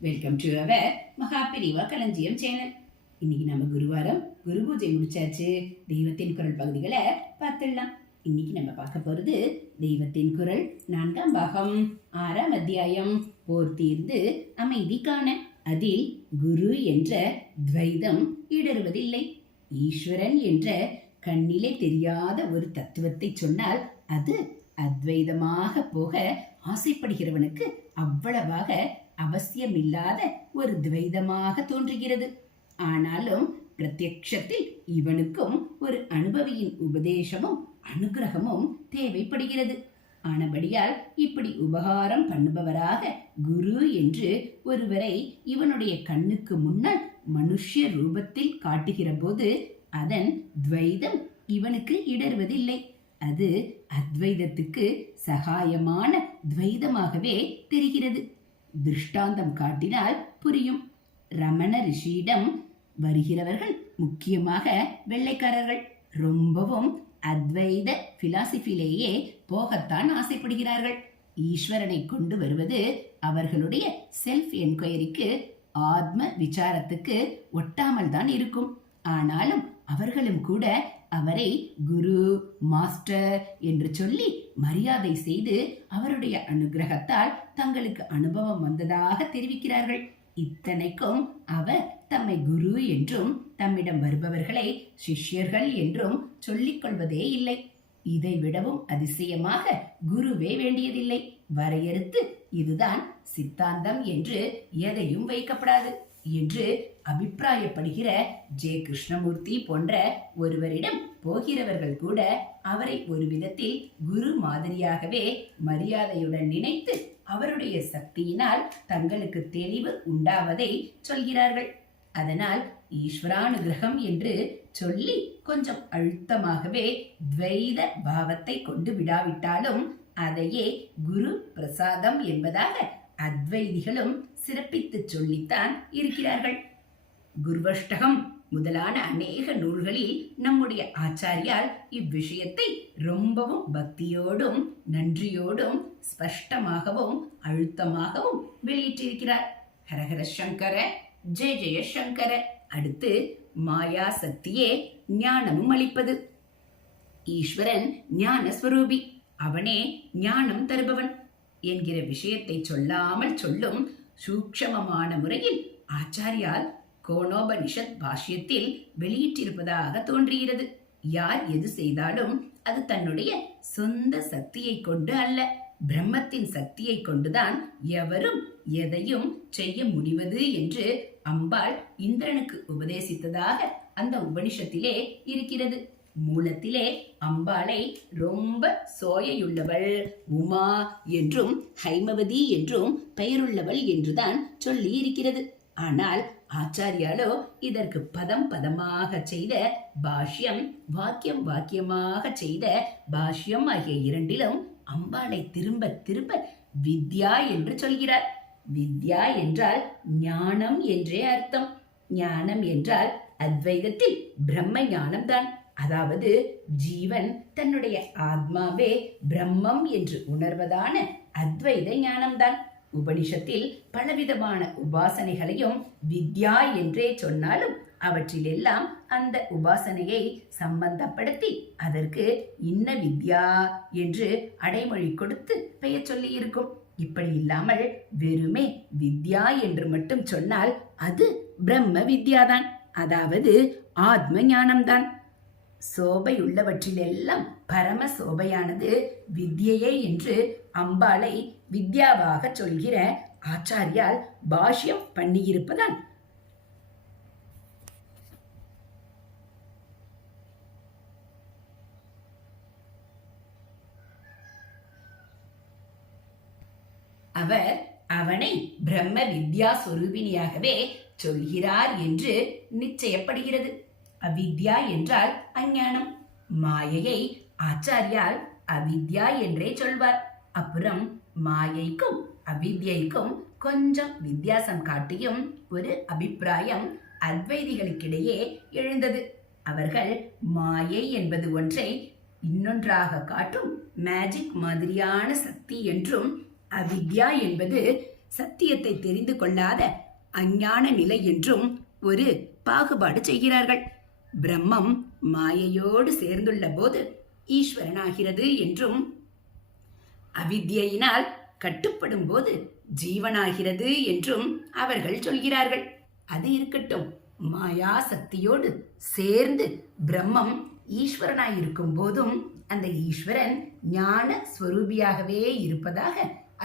Welcome to our Mahaperiyava களஞ்சியம் channel. இன்னைக்கு நம்ம குருவாரம் குரு பூஜை முடிச்சாச்சு. தெய்வத்தின் குரல் பகுதிகளை பார்த்துடலாம். இன்னைக்கு நம்ம பார்க்க போறது தெய்வத்தின் குரல் 4ஆம் பாகம் 6ஆம் அத்தியாயம் போர் தீர்ந்து அமைதி காண. அதில் குரு என்ற துவைதம் இடறுவதில்லை. ஈஸ்வரன் என்ற கண்ணிலே தெரியாத ஒரு தத்துவத்தை சொன்னால் அது அத்வைதமாக போக ஆசைப்படுகிறவனுக்கு அவ்வளவாக அவசியமில்லாத ஒரு துவைதமாக தோன்றுகிறது. ஆனாலும் பிரத்யக்ஷத்தில் இவனுக்கும் ஒரு அனுபவியின் உபதேசமும் அனுகிரகமும் தேவைப்படுகிறது. ஆனபடியால் இப்படி உபகாரம் பண்ணுபவராக குரு என்று ஒருவரை இவனுடைய கண்ணுக்கு முன்னால் மனுஷ ரூபத்தில் காட்டுகிற போது அதன் துவைதம் இவனுக்கு இடறுவதில்லை. அது அத்வைதத்துக்கு சகாயமான துவைதமாகவே தெரிகிறது. திருஷ்டாந்தம் காட்டினால் புரியும். ரமண ரிஷியிடம் வருகிறவர்கள் முக்கியமாக வெள்ளைக்காரர்கள் ரொம்பவும் அத்வைத பிலாசபிலேயே போகத்தான் ஆசைப்படுகிறார்கள். ஈஸ்வரனை கொண்டு வருவது அவர்களுடைய செல்ஃப் என்கொயரிக்கு, ஆத்ம விசாரத்துக்கு ஒட்டாமல் தான் இருக்கும். ஆனாலும் அவர்களும் கூட அவரை குரு மாஸ்டர் என்று சொல்லி மரியாதை செய்து அவருடைய அனுகிரகத்தால் தங்களுக்கு அனுபவம் வந்ததாக தெரிவிக்கிறார்கள். இத்தனைக்கும் அவர் தம்மை குரு என்றும் தம்மிடம் வருபவர்களை சிஷ்யர்கள் என்றும் சொல்லிக் கொள்வதே இல்லை. இதை விடவும் அதிசயமாக குருவே வேண்டியதில்லை. வரையறுத்து இதுதான் சித்தாந்தம் என்று எதையும் வைக்கப்படாது என்று அபிப்பிராயப்படுகிற ஜே கிருஷ்ணமூர்த்தி போன்ற ஒருவரிடம் போகிறவர்கள் கூட அவரை ஒரு விதத்தில் குரு மாதிரியாகவே மரியாதையுடன் நினைத்து அவருடைய சக்தியினால் தங்களுக்கு தெளிவு உண்டாவதை சொல்கிறார்கள். அதனால் ஈஸ்வரானுகிரகம் என்று சொல்லி கொஞ்சம் அழுத்தமாகவே துவைத பாவத்தை கொண்டு விடாவிட்டாலும் அதையே குரு பிரசாதம் என்பதாக அத்வைதிகளும் சிறப்பித்து சொல்லித்தான் இருக்கிறார்கள். குருவஷ்டகம் முதலான அநேக நூல்களில் நம்முடைய ஆச்சாரியால் இவ்விஷயத்தை ரொம்பவும் பக்தியோடும் நன்றியோடும் ஸ்பஷ்டமாகவும் அழுத்தமாகவும் வெளியிட்டிருக்கிறார். ஹரஹர சங்கர, ஜெய ஜெய சங்கர. அடுத்து மாயா சக்தியே ஞானமும் அளிப்பது. ஈஸ்வரன் ஞான ஸ்வரூபி, அவனே ஞானம் தருபவன் என்கிற விஷயத்தை சொல்லாமல் சொல்லும் சூக்ஷமமான முறையில் ஆச்சாரியால் கோணோபனிஷத் பாஷ்யத்தில் வெளியிட்டிருப்பதாக தோன்றுகிறது. யார் எது செய்தாலும் அது தன்னுடைய சொந்த சக்தியை கொண்டு அல்ல, பிரம்மத்தின் சக்தியை கொண்டுதான் எவரும் எதையும் செய்ய முடிவது என்று அம்பாள் இந்திரனுக்கு உபதேசித்ததாக அந்த உபனிஷத்திலே இருக்கிறது. மூலத்திலே அம்பாளை ரொம்ப சோயையுள்ளவள் உமா என்றும் ஹைமவதி என்றும் பெயருள்ளவள் என்றுதான் சொல்லி இருக்கிறது. ஆனால் ஆச்சாரியாலோ இதற்கு பதம் பதமாக செய்த பாஷ்யம், வாக்கியம் வாக்கியமாக செய்த பாஷ்யம் ஆகிய இரண்டிலும் அம்பாளை திரும்ப திரும்ப வித்யா என்று சொல்கிறார். வித்யா என்றால் ஞானம் என்றே அர்த்தம். ஞானம் என்றால் அத்வைதத்தில் பிரம்ம ஞானம்தான். அதாவது ஜீவன் தன்னுடைய ஆத்மாவே பிரம்மம் என்று உணர்வதான அத்வைத ஞானம்தான். உபனிஷத்தில் பலவிதமான உபாசனைகளையும் வித்யா என்றே சொன்னாலும் அவற்றிலெல்லாம் அந்த உபாசனையை சம்பந்தப்படுத்தி அதற்கு இன்ன வித்யா என்று அடைமொழி கொடுத்து பெயர் சொல்லி இருக்கும். இப்படி இல்லாமல் வெறுமே வித்யா என்று மட்டும் சொன்னால் அது பிரம்ம வித்யாதான், அதாவது ஆத்ம ஞானம்தான். சோபையுள்ளவற்றிலெல்லாம் பரம சோபையானது வித்யையே என்று அம்பாளை வித்யாவாக சொல்கிற ஆச்சாரியால் பாஷ்யம் பண்ணியிருப்பதால் அவர் அவனை பிரம்ம வித்யா சொரூபினியாகவே சொல்கிறார் என்று நிச்சயப்படுகிறது. அவித்யா என்றால் அஞ்ஞானம். மாயையை ஆச்சாரியால் அவித்யா என்றே சொல்வார். அப்புறம் மாயைக்கும் அவித்யைக்கும் கொஞ்சம் வித்தியாசம் காட்டியும் ஒரு அபிப்பிராயம் அத்வைதிகளுக்கிடையே எழுந்தது. அவர்கள் மாயை என்பது ஒன்றை இன்னொன்றாக காட்டும் மேஜிக் மாதிரியான சக்தி என்றும், அவித்யா என்பது சத்தியத்தை தெரிந்து கொள்ளாத அஞ்ஞான நிலை என்றும் ஒரு பாகுபாடு செய்கிறார்கள். பிரம்மம் மாயையோடு சேர்ந்துள்ள போது ஈஸ்வரனாகிறது என்றும், அவித்யினால் கட்டுப்படும் போது ஜீவனாகிறது என்றும் அவர்கள் சொல்கிறார்கள். அது இருக்கட்டும், மாயா சக்தியோடு சேர்ந்து பிரம்மம் ஈஸ்வரனாயிருக்கும் போதும் அந்த ஈஸ்வரன் ஞான ஸ்வரூபியாகவே இருப்பதாக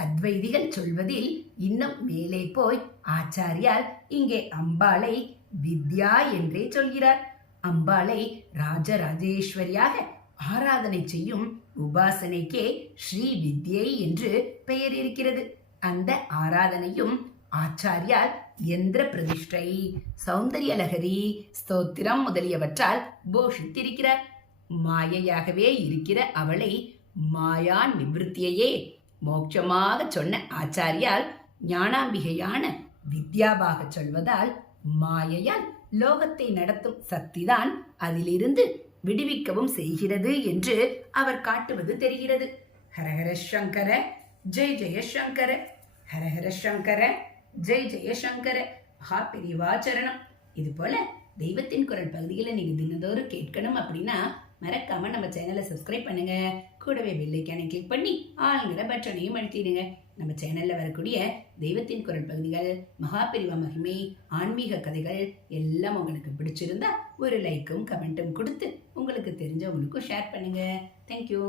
அத்வைதிகள் சொல்வதில் இன்னும் மேலே போய் ஆச்சாரியால் இங்கே அம்பாளை வித்யா என்றே சொல்கிறார். அம்பாளை ராஜராஜேஸ்வரியாக ஆராதனை செய்யும் உபாசனைக்கே ஸ்ரீ வித்யை என்று பெயர் இருக்கிறது. அந்த ஆராதனையும் ஆச்சாரியால் யந்திர பிரதிஷ்டை, சௌந்தர்யலகரி, ஸ்தோத்திரம் முதலியவற்றால் போஷித்திருக்கிறார். மாயையாகவே இருக்கிற அவளை மாயா நிவிருத்தியையே மோட்சமாக சொன்ன ஆச்சாரியால் ஞானாம்பிகையான வித்யாவாக சொல்வதால் மாயையால் லோகத்தை நடத்தும் சக்திதான் அதிலிருந்து விடுவிக்கவும் செய்கிறது என்று அவர் காட்டுவது தெரிகிறது. ஹரஹர சங்கர ஜெய் ஜெய சங்கர, ஹரஹர சங்கர ஜெய் ஜெய சங்கர. மகா பெரிவாச்சரணம். இது போல தெய்வத்தின் குரல் பகுதிகளை நீங்க தினந்தோறும் கேட்கணும் அப்படின்னா மறக்காம நம்ம சேனலை சப்ஸ்கிரைப் பண்ணுங்க. கூடவே பெல் ஐகானை கிளிக் பண்ணி ஆளுங்கிற பட்டனையும் அழுத்திடுங்க. நம்ம சேனல்ல வரக்கூடிய தெய்வத்தின் குரல் பகுதிகள், மகா பெரிவா மகிமை, ஆன்மீக கதைகள் எல்லாம் உங்களுக்கு பிடிச்சிருந்தா ஒரு லைக்கும் கமெண்ட்டும் கொடுத்து உங்களுக்கு தெரிஞ்சவங்களுக்கும் ஷேர் பண்ணுங்க. தேங்க்யூ.